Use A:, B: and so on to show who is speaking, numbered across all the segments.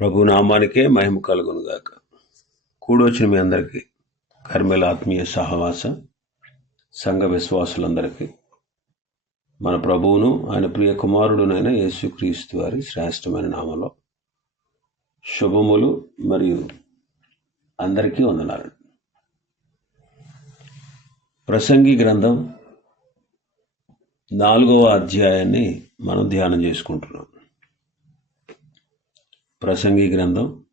A: ప్రభు నామానికే మహిమ కలుగునుగాక. కూడొచ్చిన మీ అందరికీ కర్మల ఆత్మీయ సహవాస సంఘ విశ్వాసులందరికీ మన ప్రభువును ఆయన ప్రియ కుమారుడునైన యేసుక్రీస్తు వారి శ్రేష్టమైన నామలో శుభములు మరియు అందరికీ వందనాలు. ప్రసంగి గ్రంథం నాలుగవ అధ్యాయాన్ని మనం ధ్యానం చేసుకుంటున్నాం. ప్రసంగి గ్రంథం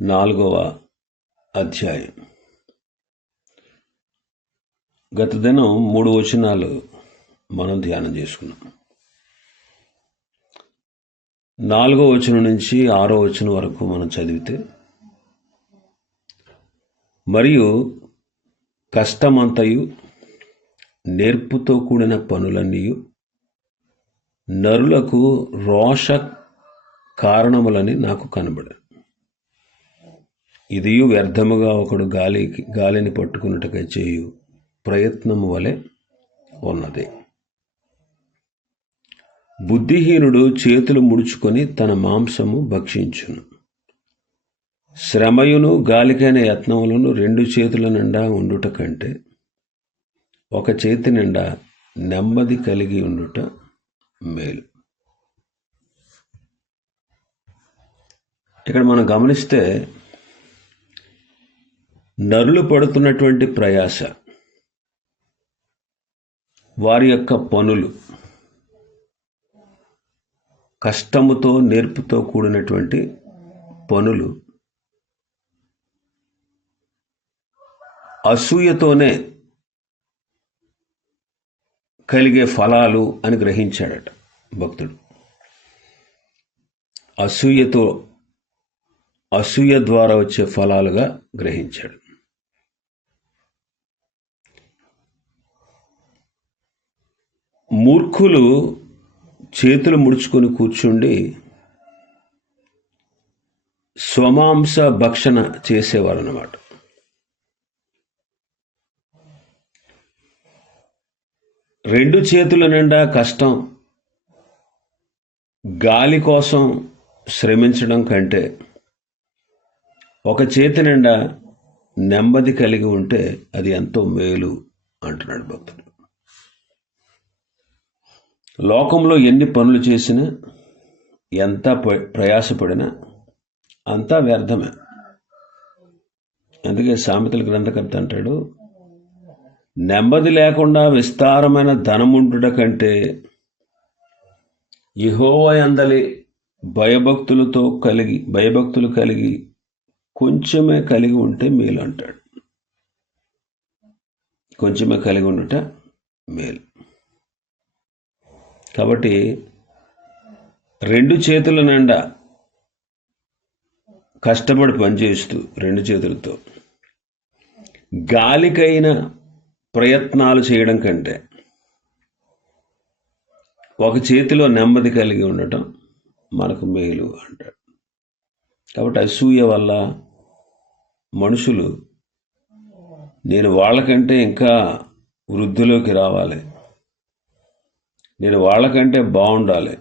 A: నాలుగవ అధ్యాయం. గత దినం మూడు వచనాలు మనం ధ్యానం చేసుకున్నాం. నాలుగో వచనం నుంచి ఆరో వచనం వరకు మనం చదివితే మరియు కష్టమంతయు నేర్పుతో కూడిన పనులన్నీ నరులకు రోష కారణములని నాకు కనబడను. ఇది వ్యర్థముగా ఒకడు గాలికి గాలిని పట్టుకున్నట్టుగా చేయు ప్రయత్నము వలె ఉన్నది. బుద్ధిహీనుడు చేతులు ముడుచుకొని తన మాంసము భక్షించును. శ్రమయును గాలికైన యత్నములను రెండు చేతుల నిండా ఉండుట కంటే ఒక చేతి నిండా నెమ్మది కలిగి ఉండుట మేలు. ఇక్కడ మనం గమనిస్తే నరులు పడుతున్నటువంటి ప్రయాస. వారి యొక్క పనులు. కష్టముతో నేర్పుతో కూడినటువంటి పనులు. అసూయతోనే కలిగే ఫలాలు అని గ్రహించాడట భక్తుడు. అసూయతో అసూయ ద్వారా వచ్చే ఫలాలుగా గ్రహించాడు. మూర్ఖులు చేతులు ముడుచుకొని కూర్చుండి స్వమాంస భక్షణ చేసేవారు అన్నమాట రెండు చేతుల నిండా కష్టం గాలి కోసం శ్రమించడం కంటే ఒక చేతి నిండా నెమ్మది కలిగి ఉంటే అది ఎంతో మేలు అంటున్నాడు భక్తుడు. లోకంలో ఎన్ని పనులు చేసినా ఎంత ప్ర- ప్రయాసపడినా అంతా వ్యర్థమే. అందుకే సామెతల గ్రంథకర్త అంటాడు నెమ్మది లేకుండా విస్తారమైన ధనముండుట కంటే యెహోవాయందలి భయభక్తులతో కలిగి భయభక్తులు కలిగి కొంచెమే కలిగి ఉంటే మేలు అంటాడు. కొంచెమే కలిగి ఉండుట మేలు. కాబట్టి రెండు చేతుల నిండా కష్టపడి పనిచేస్తూ రెండు చేతులతో గాలికైన ప్రయత్నాలు చేయడం కంటే ఒక చేతిలో నెమ్మది కలిగి ఉండటం మనకు మేలు అంటాడు. కాబట్టి అసూయ వల్ల మనుషులు నేను వాళ్ళకంటే ఇంకా వృద్ధిలోకి రావాలి. నేను వాళ్ళకంటే బాగుండాలి.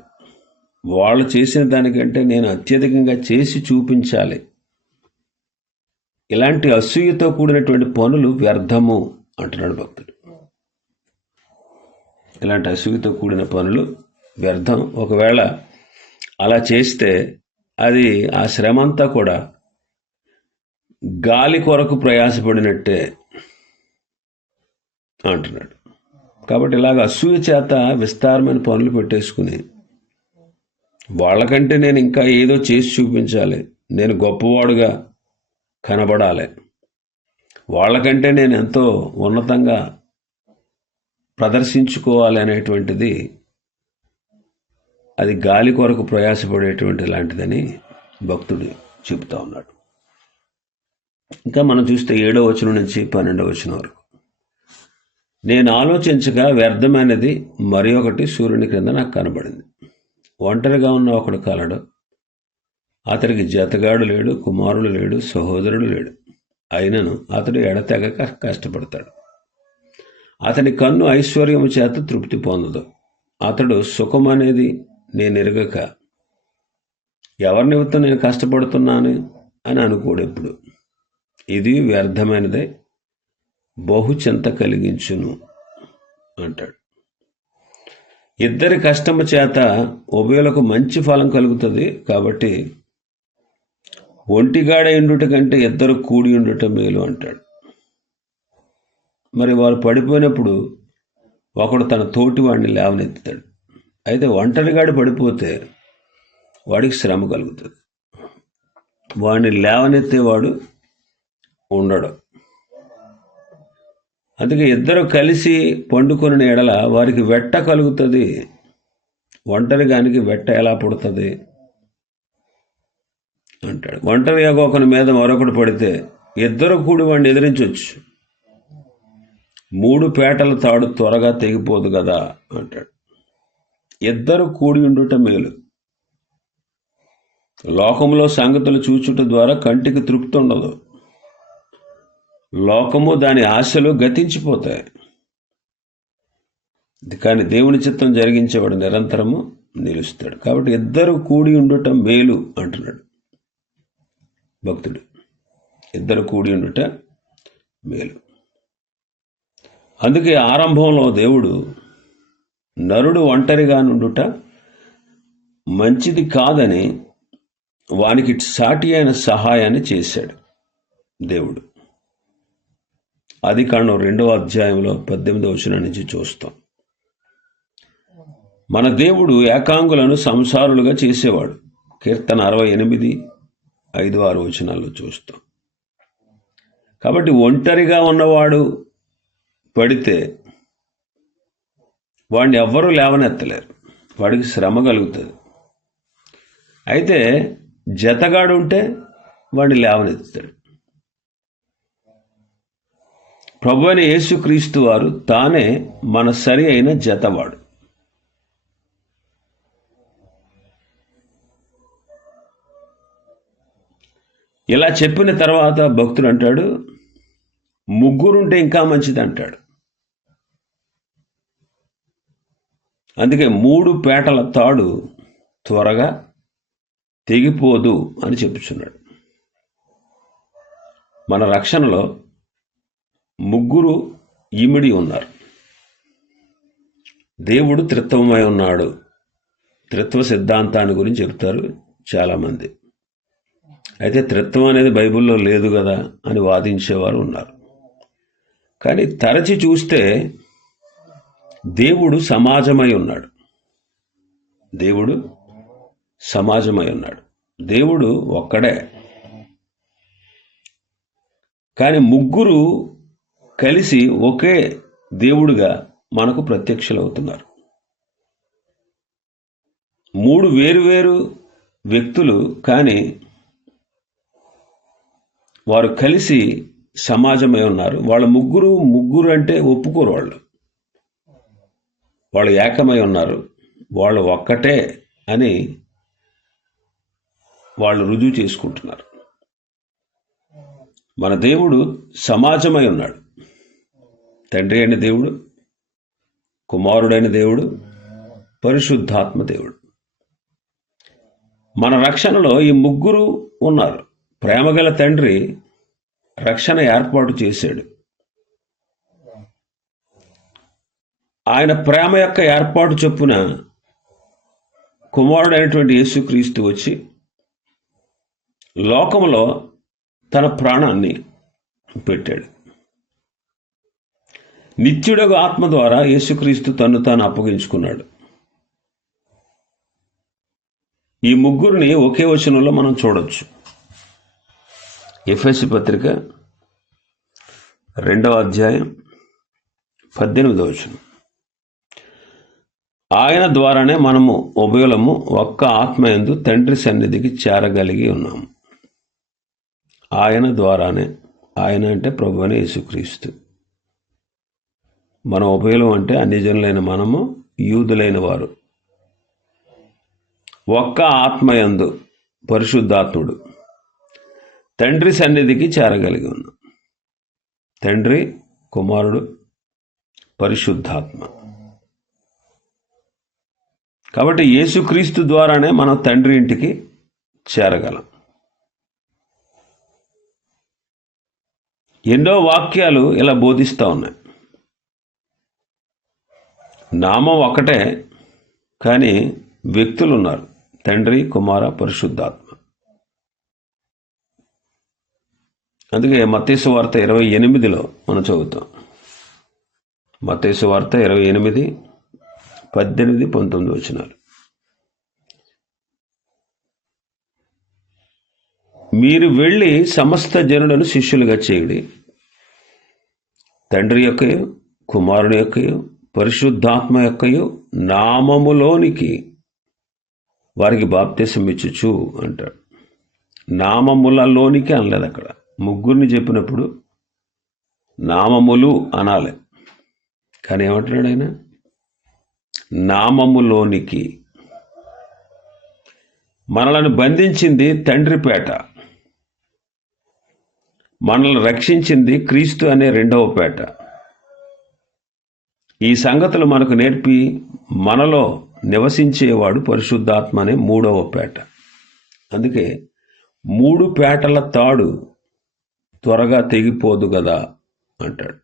A: వాళ్ళు చేసిన దానికంటే నేను అత్యధికంగా చేసి చూపించాలి. ఇలాంటి అసూయతో కూడినటువంటి పనులు వ్యర్థము అంటున్నాడు భక్తుడు. ఇలాంటి అసూయతో కూడిన పనులు వ్యర్థం. ఒకవేళ అలా చేస్తే అది ఆ శ్రమ అంతా కూడా గాలి కొరకు ప్రయాసపడినట్టే అంటున్నాడు. కాబట్టి ఇలాగ అసూయ చేత విస్తారమైన పనులు పెట్టేసుకుని వాళ్ళకంటే నేను ఇంకా ఏదో చేసి చూపించాలి. నేను గొప్పవాడుగా కనబడాలి. వాళ్ళకంటే నేను ఎంతో ఉన్నతంగా ప్రదర్శించుకోవాలి అనేటువంటిది అది గాలి కొరకు ప్రయాసపడేటువంటి లాంటిదని భక్తుడు చెబుతా ఉన్నాడు. ఇంకా మనం చూస్తే ఏడో వచనం నుంచి పన్నెండో వచనం వరకు. నేను ఆలోచించగా వ్యర్థమైనది మరి ఒకటి సూర్యుని క్రింద నాకు కనబడింది. ఒంటరిగా ఉన్న ఒకడు కలడు. అతడికి జతగాడు లేడు కుమారుడు లేడు సహోదరుడు లేడు. అయినను అతడు ఎడతెగక కష్టపడతాడు. అతని కన్ను ఐశ్వర్యము చేత తృప్తి పొందదు. అతడు సుఖం అనేది నేను ఎరగక. ఎవరి నిమిత్తం నేను కష్టపడుతున్నాను అని అనుకోడు ఎప్పుడు. ఇది వ్యర్థమైనదే. బహుచింత కలిగించును అంటాడు. ఇద్దరి కష్టము చేత ఉభయులకు మంచి ఫలం కలుగుతుంది కాబట్టి ఒంటిగాడ ఎండుట కంటే ఇద్దరు కూడి ఉండుట మేలు అంటాడు. మరి వారు పడిపోయినప్పుడు ఒకడు తన తోటివాడిని లేవనెత్తుతాడు. అయితే ఒంటరిగాడు పడిపోతే వాడికి శ్రమ కలుగుతుంది. వాడిని లేవనెత్తేవాడు ఉండడు. అందుకే ఇద్దరు కలిసి పండుకొని ఎడల వారికి వెట్ట కలుగుతుంది. ఒంటరిగానికి వెట్ట ఎలా పుడుతుంది? అంటాడు. ఒంటరిగా ఒకని మీద మరొకటి పడితే ఇద్దరు కూడి వాడిని ఎదిరించవచ్చు మూడు పేటల తాడు త్వరగా తెగిపోదు కదా అంటాడు. ఇద్దరు కూడి ఉండుట మేలు. లోకంలో సంగతులు చూచుట ద్వారా కంటికి తృప్తి ఉండదు. లోకము దాని ఆశలు గతించిపోతాయి. కానీ దేవుని చిత్తం జరిగించేవాడు నిరంతరము నిలుస్తాడు. కాబట్టి ఇద్దరు కూడి ఉండుట మేలు అంటున్నాడు భక్తుడు. ఇద్దరు కూడి ఉండుట మేలు. అందుకే ఆరంభంలో దేవుడు నరుడు ఒంటరిగా నుండుట మంచిది కాదని వానికి సాటి అయిన సహాయాన్ని చేశాడు దేవుడు. అది కాండం రెండవ అధ్యాయంలో పద్దెనిమిదవ వచనం నుంచి చూస్తాం. మన దేవుడు ఏకాంగులను సంసారులుగా చేసేవాడు. కీర్తన అరవై ఎనిమిది ఐదు ఆరు వచనాల్లో చూస్తాం. కాబట్టి ఒంటరిగా ఉన్నవాడు పడితే వాడిని ఎవ్వరూ లేవనెత్తలేరు. వాడికి శ్రమ కలుగుతుంది. అయితే జతగాడు ఉంటే వాడిని లేవనెత్తుతాడు. ప్రభు అయిన యేసుక్రీస్తు వారు తానే మన సరి అయిన జతవాడు. ఇలా చెప్పిన తర్వాత భక్తుడు అంటాడు ముగ్గురుంటే ఇంకా మంచిది అంటాడు అందుకే మూడు పేటల తాడు త్వరగా తెగిపోదు అని చెప్పుచున్నాడు. మన రక్షణలో ముగ్గురు ఇమిడి ఉన్నారు. దేవుడు త్రిత్వమై ఉన్నాడు. త్రిత్వ సిద్ధాంతాన్ని గురించి చెప్తారు చాలామంది. అయితే త్రిత్వం అనేది బైబిల్లో లేదు కదా అని వాదించేవారు ఉన్నారు. కానీ తరచి చూస్తే దేవుడు సమాజమై ఉన్నాడు. దేవుడు సమాజమై ఉన్నాడు. దేవుడు ఒక్కడే. కానీ ముగ్గురు కలిసి ఒకే దేవుడుగా మనకు ప్రత్యక్షలవుతున్నారు. మూడు వేరువేరు వ్యక్తులు కానీ వారు కలిసి సమాజమై ఉన్నారు. వాళ్ళ ముగ్గురు ముగ్గురు అంటే ఒప్పుకోరు వాళ్ళు. వాళ్ళు ఏకమై ఉన్నారు. వాళ్ళు ఒక్కటే అని వాళ్ళు రుజువు చేసుకుంటున్నారు. మన దేవుడు సమాజమై ఉన్నాడు. తండ్రి అయిన దేవుడు కుమారుడైన దేవుడు పరిశుద్ధాత్మ దేవుడు. మన రక్షణలో ఈ ముగ్గురు ఉన్నారు. ప్రేమగల తండ్రి రక్షణ ఏర్పాటు చేశాడు. ఆయన ప్రేమ యొక్క ఏర్పాటు చొప్పున కుమారుడైనటువంటి యేసుక్రీస్తు వచ్చి లోకంలో తన ప్రాణాన్ని పెట్టాడు. నిత్యుడగు ఆత్మ ద్వారా యేసుక్రీస్తు తను తాను అప్పగించుకున్నాడు. ఈ ముగ్గురిని ఒకే వచనంలో మనం చూడొచ్చు. ఎఫ్ఎస్సి పత్రిక రెండవ అధ్యాయం పద్దెనిమిదవ వచనం. ఆయన ద్వారానే మనము ఉభయులము ఒక్క ఆత్మయందు తండ్రి సన్నిధికి చేరగలిగి ఉన్నాము ఆయన ద్వారానే ఆయన అంటే ప్రభు అని యేసుక్రీస్తు. మన ఉభయలం అంటే అన్యజనులైన మనము యూదులైన వారు. ఒక్క ఆత్మయందు పరిశుద్ధాత్ముడు తండ్రి సన్నిధికి చేరగలిగి ఉన్నాం. తండ్రి కుమారుడు పరిశుద్ధాత్మ. కాబట్టి యేసుక్రీస్తు ద్వారానే మనం తండ్రి ఇంటికి చేరగలం. ఎన్నో వాక్యాలు ఇలా బోధిస్తూ ఉన్నాయి. నామం ఒకటే కానీ వ్యక్తులు ఉన్నారు తండ్రి కుమార పరిశుద్ధాత్మ. అందుకే మతేసు వార్త ఇరవై ఎనిమిదిలో మనం చదువుతాం. మతేసు వార్త ఇరవై ఎనిమిది పద్దెనిమిది పంతొమ్మిది వచనాలు. మీరు వెళ్ళి సమస్త జనులను శిష్యులుగా చేయండి. తండ్రి యొక్కయో కుమారుని యొక్కయో పరిశుద్ధాత్మ యొక్కయు నామములోనికి వారికి బాప్తీసం ఇచ్చుచు అంటాడు. నామములలోనికి అనలేదు అక్కడ. ముగ్గురిని చెప్పినప్పుడు నామములు అనాలి. కానీ ఏమంటున్నాడు ఆయన? నామములోనికి. మనలను బంధించింది తండ్రిపేట. మనల్ని రక్షించింది క్రీస్తు అనే రెండవ పేట. ఈ సంగతులు మనకు నేర్పి మనలో నివసించేవాడు పరిశుద్ధాత్మ అనే మూడవ పేట. అందుకే మూడు పేటల తాడు త్వరగా తెగిపోదు కదా అంటాడు.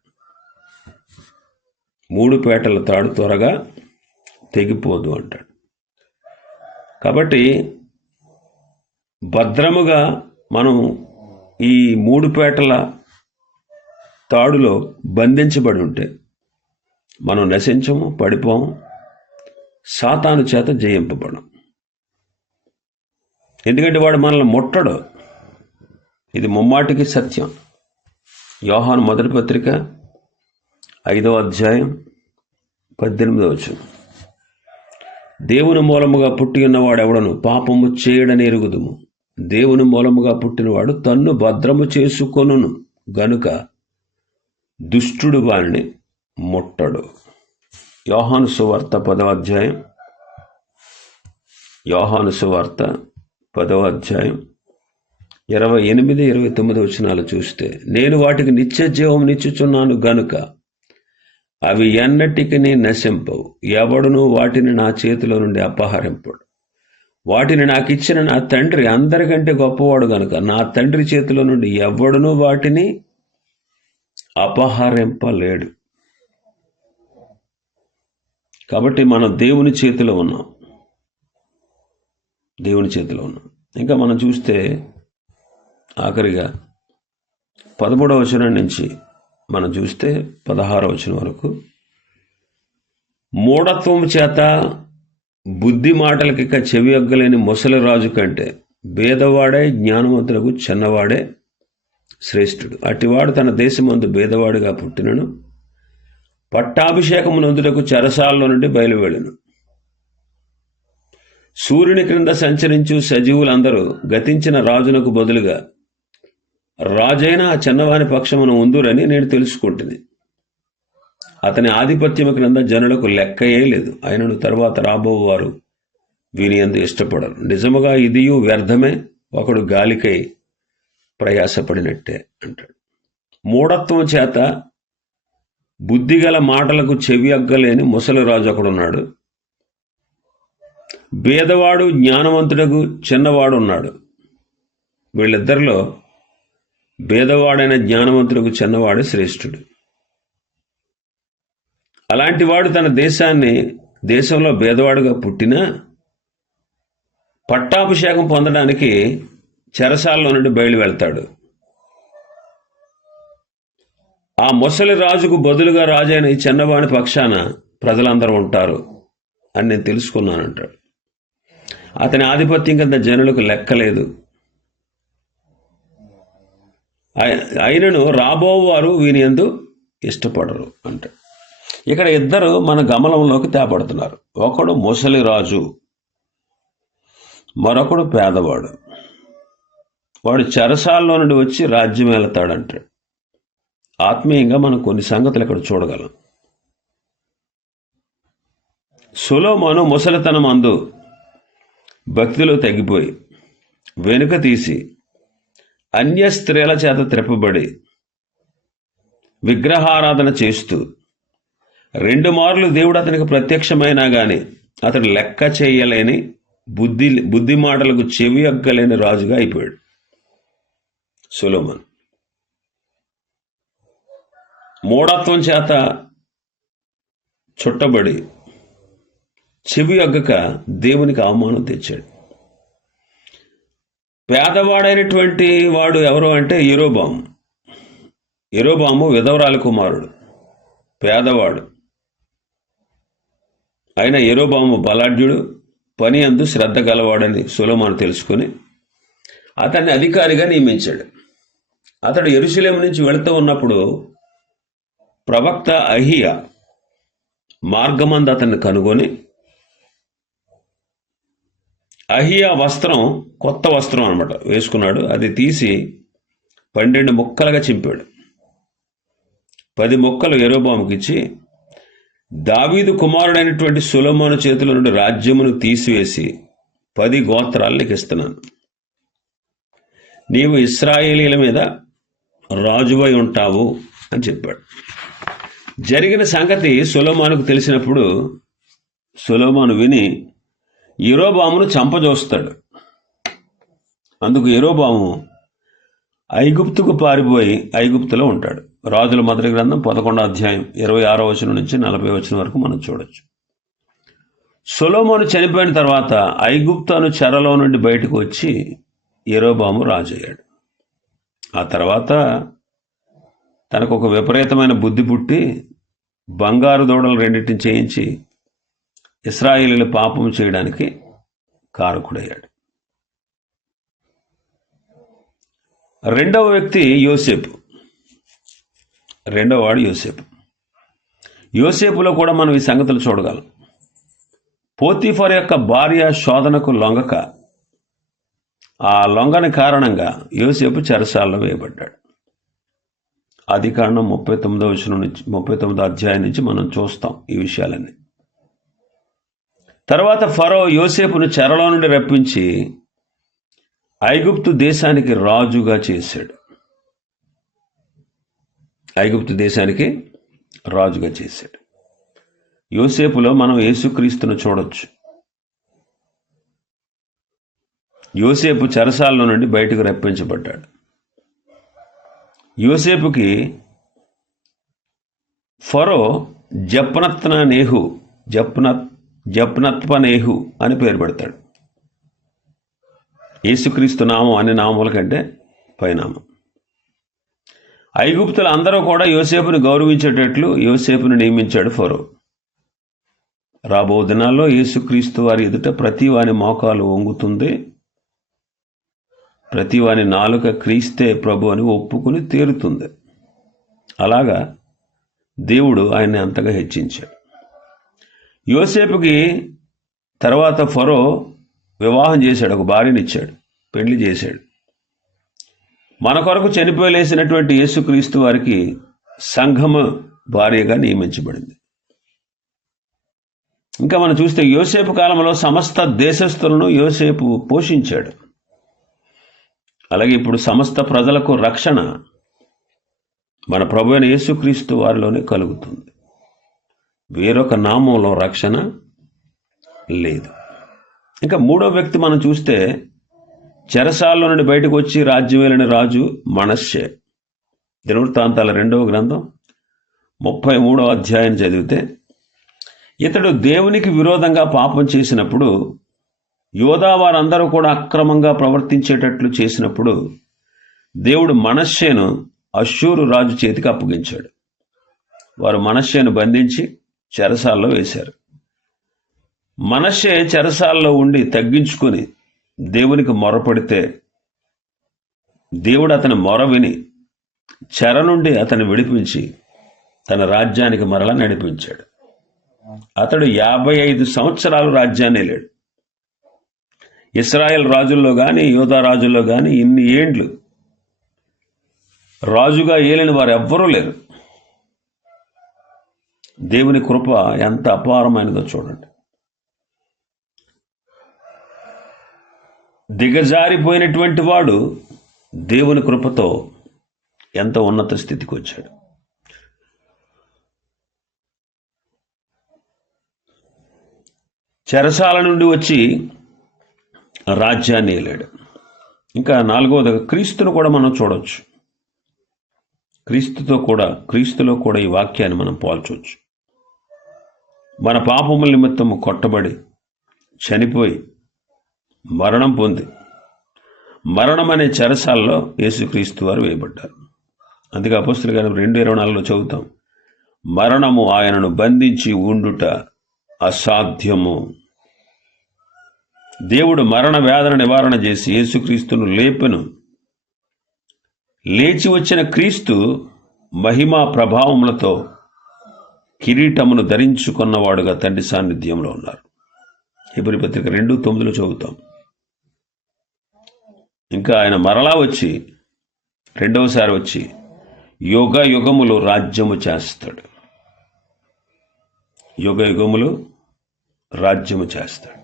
A: మూడు పేటల తాడు త్వరగా తెగిపోదు అంటాడు. కాబట్టి భద్రముగా మనం ఈ మూడు పేటల తాడులో బంధించబడి ఉంటే మనం నశించము పడిపోము సాతాను చేత జయింపబడం ఎందుకంటే వాడు మనల్ని ముట్టడు. ఇది ముమ్మాటికి సత్యం. యోహాను మొదటి పత్రిక ఐదవ అధ్యాయం పద్దెనిమిదవ వచ్చింది దేవుని మూలముగా పుట్టి ఉన్నవాడు ఎవడను? పాపము చేయడని ఎరుగుదుము. దేవుని మూలముగా పుట్టినవాడు తన్ను భద్రము చేసుకొనును. గనుక దుష్టుడు వారిని ముట్టడు. యోహాను సువార్త పదవ అధ్యాయం. యోహాను సువార్త పదవ అధ్యాయం. ఇరవై ఎనిమిది ఇరవై తొమ్మిది వచనాలు చూస్తే నేను వాటికి నిత్య జీవం నిచ్చుచున్నాను గనుక అవి ఎన్నటికి నశింపవు. ఎవడును వాటిని నా చేతిలో నుండి అపహరింపడు. వాటిని నాకు ఇచ్చిన నా తండ్రి అందరికంటే గొప్పవాడు గనుక నా తండ్రి చేతిలో నుండి ఎవడును వాటిని అపహరింపలేడు. కాబట్టి మనం దేవుని చేతిలో ఉన్నాం. దేవుని చేతిలో ఉన్నాం. ఇంకా మనం చూస్తే ఆఖరిగా పదమూడవ వచనం నుంచి మనం చూస్తే పదహారు వచ్చిన వరకు మూఢత్వం చేత బుద్ధి మాటలకిక చెవి ఒగ్గలేని ముసలి రాజు కంటే భేదవాడే జ్ఞానవంతులకు చిన్నవాడే శ్రేష్ఠుడు. అటివాడు తన దేశమందు భేదవాడిగా పుట్టినను పట్టాభిషేకము నందుటకు చెరసాలలో నుండి బయలువెళ్ళను. సూర్యుని క్రింద సంచరించు సజీవులందరూ గతించిన రాజునకు బదులుగా రాజైన ఆ చిన్నవాని పక్షమును ఉందురని నేను తెలుసుకుంటుంది అతని ఆధిపత్యము క్రింద జనులకు లెక్కయే లేదు. ఆయనను తర్వాత రాబోవారు వీని ఎందు ఇష్టపడరు. నిజముగా ఇదియు వ్యర్థమే ఒకడు గాలికై ప్రయాసపడినట్టే అంటాడు. మూఢత్వం చేత బుద్ధిగల మాటలకు చెవి అగ్గలేని ముసలి రాజు ఒకడున్నాడు. బేదవాడు జ్ఞానవంతుడకు చిన్నవాడు ఉన్నాడు వీళ్ళిద్దరిలో భేదవాడైన జ్ఞానవంతులకు చిన్నవాడు శ్రేష్ఠుడు. అలాంటి వాడు తన దేశాన్ని దేశంలో భేదవాడుగా పుట్టినా పట్టాభిషేకం పొందడానికి చెరసాలలో నుండి బయలు వెళ్తాడు. ఆ ముసలి రాజుకు బదులుగా రాజైన ఈ చిన్నవాని పక్షాన ప్రజలందరూ ఉంటారు అని నేను తెలుసుకున్నానంటాడు. అతని ఆధిపత్యం కింద జనులకు లెక్కలేదు. ఆయనను రాబోవారు వీని ఎందు ఇష్టపడరు అంటే. ఇక్కడ ఇద్దరు మన గమనంలోకి తేపడుతున్నారు ఒకడు ముసలి రాజు మరొకడు పేదవాడు. వాడు చెరసాల్లో నుండి వచ్చి రాజ్యం వెళతాడంటాడు ఆత్మీయంగా మనం కొన్ని సంగతులు ఇక్కడ చూడగలం. సులోమోను ముసలితనం అందు భక్తిలో తగ్గిపోయి వెనుక తీసి అన్య స్త్రీల చేత త్రెప్పబడి విగ్రహారాధన చేస్తూ రెండు మార్లు దేవుడు అతనికి ప్రత్యక్షమైనా గాని అతడు లెక్క చేయలేని బుద్ధి బుద్ధి మాటలకు చెవి అక్కలేని రాజుగా అయిపోయాడు. సులోమన్. మూఢత్వం చేత చుట్టబడి చెవి అగ్గక దేవునికి అవమానం తెచ్చాడు. పేదవాడైనటువంటి వాడు ఎవరు అంటే ఎరోబాము ఎరోబాము విధవరాల కుమారుడు. పేదవాడు. అయిన ఎరోబాము బలాఢ్యుడు పని అందు శ్రద్ధ గలవాడని సులోమాను తెలుసుకుని అతన్ని అధికారిగా నియమించాడు. అతడు ఎరుసలేం నుంచి వెళుతూ ఉన్నప్పుడు ప్రవక్త అహియా మార్గమందు అతన్ని కనుగొని అహియా వస్త్రం కొత్త వస్త్రం అనమాట వేసుకున్నాడు. అది తీసి పన్నెండు ముక్కలుగా చింపాడు. పది ముక్కలు ఎరోబాముకి ఇచ్చి దావీదు కుమారుడైనటువంటి సులమాను చేతిలో నుండి రాజ్యమును తీసివేసి పది గోత్రాలకు ఇస్తున్నాను. నీవు ఇస్రాయేలీల మీద రాజువై ఉంటావు అని చెప్పాడు. జరిగిన సంగతి సులోమానుకు తెలిసినప్పుడు సులోమాను విని ఎరోబామును చంపజోస్తాడు. అందుకు ఎరోబాము ఐగుప్తుకు పారిపోయి ఐగుప్తులో ఉంటాడు. రాజుల మొదటి గ్రంథం పదకొండో అధ్యాయం ఇరవై ఆరో వచనం నుంచి నలభై వచనం వరకు మనం చూడొచ్చు. సొలోమోను చనిపోయిన తర్వాత ఐగుప్తను చెరలో నుండి బయటకు వచ్చి ఎరోబాము రాజయ్యాడు. ఆ తర్వాత తనకు ఒక విపరీతమైన బుద్ధి పుట్టి బంగారు దూడలు రెండింటిని చేయించి ఇస్రాయిలు పాపం చేయడానికి కారకుడయ్యాడు. రెండవ వ్యక్తి యోసేపు. రెండవ వాడు యోసేపు. యోసేపులో కూడా మనం ఈ సంగతులు చూడగలం. పోతిఫర్ యొక్క భార్య శోధనకు లొంగక ఆ లొంగని కారణంగా యోసేపు చెరసాలలో వేయబడ్డాడు. అది కారణం ముప్పై తొమ్మిదో వచనం నుంచి ముప్పై తొమ్మిదో అధ్యాయం నుంచి మనం చూస్తాం ఈ విషయాలన్నీ. తర్వాత ఫరో యోసేపును చెరలో నుండి రప్పించి ఐగుప్తు దేశానికి రాజుగా చేశాడు. ఐగుప్తు దేశానికి రాజుగా చేశాడు. యోసేపులో మనం యేసుక్రీస్తును చూడొచ్చు. యోసేపు చెరసాలలో నుండి బయటకు రప్పించబడ్డాడు. యోసేపుకి ఫరో జప్నత్న నేహు జప్నత్ జప్నత్వనేహు అని పేరు పెడతాడు. యేసుక్రీస్తు నామం అనే నామముల కంటే పైనామం. ఐగుప్తులు అందరూ కూడా యోసేపుని గౌరవించేటట్లు యోసేపును నియమించాడు ఫరో. రాబో దినాల్లో యేసుక్రీస్తు వారి ఎదుట ప్రతి వాని మోకాలు వంగుతుంది. ప్రతి వాని నాలుక క్రీస్తే ప్రభు అని ఒప్పుకుని తీరుతుంది. అలాగా దేవుడు ఆయన్ని అంతగా హెచ్చించాడు. యోసేపుకి తర్వాత ఫరో వివాహం చేశాడు ఒక భార్యనిచ్చాడు పెళ్ళి చేశాడు. మన కొరకు చనిపోలేసినటువంటి యేసుక్రీస్తు వారికి సంఘమ భార్యగా నియమించబడింది. ఇంకా మనం చూస్తే యోసేపు కాలంలో సమస్త దేశస్థులను యోసేపు పోషించాడు. అలాగే ఇప్పుడు సమస్త ప్రజలకు రక్షణ మన ప్రభు అయిన యేసుక్రీస్తు వారిలోనే కలుగుతుంది. వేరొక నామంలో రక్షణ లేదు. ఇంకా మూడో వ్యక్తి మనం చూస్తే చెరసాల్లో నుండి బయటకు వచ్చి రాజ్యం వెళ్ళిన రాజు మనస్సే దినవృత్తాంతాల రెండవ గ్రంథం ముప్పై మూడో అధ్యాయం చదివితే ఇతడు దేవునికి విరోధంగా పాపం చేసినప్పుడు యోధా వారందరూ కూడా అక్రమంగా ప్రవర్తించేటట్లు చేసినప్పుడు దేవుడు మనశ్శేను అశ్షూరు రాజు చేతికి అప్పగించాడు. వారు మనశ్శేను బంధించి చెరసాల్లో వేశారు. మనషే చెరసాల్లో ఉండి తగ్గించుకొని దేవునికి మొరపడితే దేవుడు అతని మొర విని చెర నుండి అతను విడిపించి తన రాజ్యానికి మరలా నడిపించాడు. అతడు యాభై ఐదు సంవత్సరాలు రాజ్యాన్ని లేడు ఇస్రాయెల్ రాజుల్లో కానీ యోధా రాజుల్లో కానీ ఇన్ని ఏండ్లు రాజుగా ఏలిన వారు ఎవ్వరూ లేరు. దేవుని కృప ఎంత అపారమైనదో చూడండి. దిగజారిపోయినటువంటి వాడు దేవుని కృపతో ఎంత ఉన్నత స్థితికి వచ్చాడు. చెరసాల నుండి వచ్చి రాజ్యాన్ని ఏలాడు. ఇంకా నాలుగవది క్రీస్తును కూడా మనం చూడవచ్చు క్రీస్తుతో కూడా క్రీస్తులో కూడా ఈ వాక్యాన్ని మనం పోల్చవచ్చు మన పాపముల నిమిత్తము కొట్టబడి చనిపోయి మరణం పొంది మరణం అనే చెరసాల్లో యేసుక్రీస్తు వారు వేయబడ్డారు. అందుకే అపస్తులు గారు రెండు ఇరవై నాలుగులో చదువుతాం. మరణము ఆయనను బంధించి ఉండుట అసాధ్యము. దేవుడు మరణ వేదన నివారణ చేసి యేసుక్రీస్తును లేపెను. లేచి వచ్చిన క్రీస్తు మహిమా ప్రభావములతో కిరీటమును ధరించుకున్నవాడుగా తండ్రి సాన్నిధ్యంలో ఉన్నారు. హిబరి పత్రిక రెండు తొమ్మిదిలో చదువుతాం. ఇంకా ఆయన మరలా వచ్చి రెండవసారి వచ్చి యుగ యుగములు రాజ్యము చేస్తాడు. యుగ యుగములు రాజ్యము చేస్తాడు.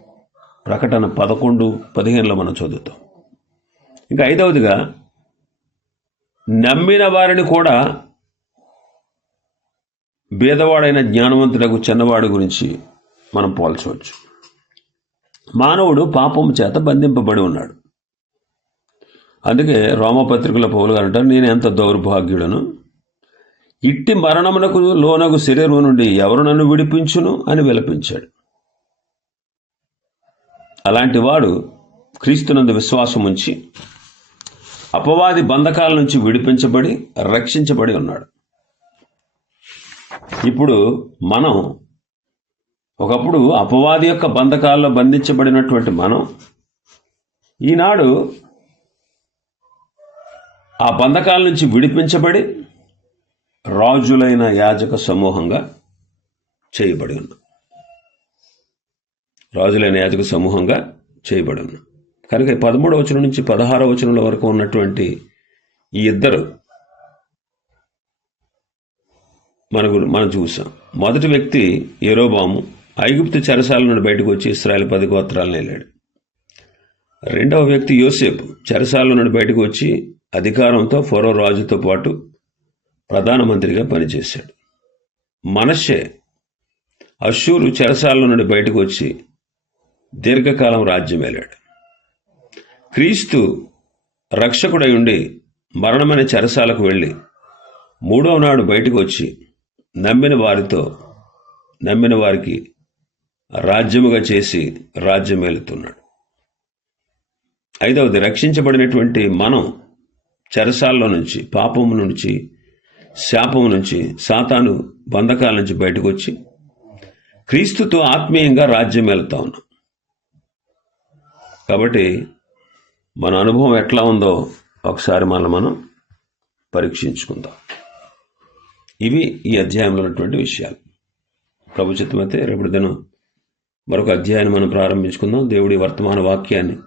A: ప్రకటన పదకొండు పదిహేనులో మనం చదువుతాం. ఇంకా ఐదవదిగా నమ్మిన వారిని కూడా భేదవాడైన జ్ఞానవంతుడకు చిన్నవాడి గురించి మనం పోల్చవచ్చు. మానవుడు పాపం చేత బంధింపబడి ఉన్నాడు. అందుకే రోమపత్రికల పౌలు గారు అంటారు నేను ఎంత దౌర్భాగ్యుడను? ఇట్టి మరణమునకు లోనగు శరీరం నుండి ఎవరు నన్ను విడిపించును? అని విలపించాడు. అలాంటి వాడు క్రీస్తునందు విశ్వాసం ఉంచి అపవాది బంధకాల నుంచి విడిపించబడి రక్షించబడి ఉన్నాడు. ఇప్పుడు మనం ఒకప్పుడు అపవాది యొక్క బంధకాల్లో బంధించబడినటువంటి మనం ఈనాడు ఆ బంధకాల నుంచి విడిపించబడి రాజులైన యాజక సమూహంగా చేయబడి ఉన్నాం. రాజులైన యాజక సమూహంగా చేయబడి ఉన్నాం. కనుక పదమూడవచనం పదమూడవ వచనం నుంచి పదహారవ వచనంలో వరకు ఉన్నటువంటి ఈ ఇద్దరు మన మనం చూసాం. మొదటి వ్యక్తి ఎరోబాము ఐగుప్తు చెరసాల నుండి బయటకు వచ్చి ఇస్రాయల్ పది గోత్రాలను వెళ్ళాడు రెండవ వ్యక్తి యోసేపు. చెరసాల నుండి బయటకు వచ్చి అధికారంతో ఫరో రాజుతో పాటు ప్రధానమంత్రిగా పనిచేశాడు. మనషే అశూరు చెరసాల నుండి బయటకు వచ్చి దీర్ఘకాలం రాజ్యం వెళ్ళాడు క్రీస్తు రక్షకుడై ఉండి మరణమనే చెరసాలకు వెళ్ళి మూడవ నాడు బయటకు వచ్చి నమ్మిన వారితో నమ్మిన వారికి రాజ్యముగా చేసి రాజ్యమేలుతున్నాడు ఐదవది రక్షించబడినటువంటి మనం చెరసాల్లో నుంచి పాపము నుంచి శాపము నుంచి సాతాను బంధకాల నుంచి బయటకు వచ్చి క్రీస్తుతో ఆత్మీయంగా రాజ్యం వెళ్తా ఉన్నాం. కాబట్టి మన అనుభవం ఎట్లా ఉందో ఒకసారి మనం మనం పరీక్షించుకుందాం. ఇవి ఈ అధ్యాయంలో ఉన్నటువంటి విషయాలు. ప్రభు చిత్తమైతే రేపటి దినం మరొక అధ్యాయాన్ని మనం ప్రారంభించుకుందాం. దేవుడి వర్తమాన వాక్యాన్ని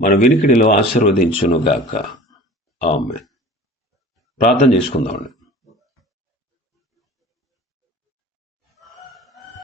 A: మన వినికిడిలో ఆశీర్వదించును గాక ఆమె ప్రార్థన చేసుకుందామండి.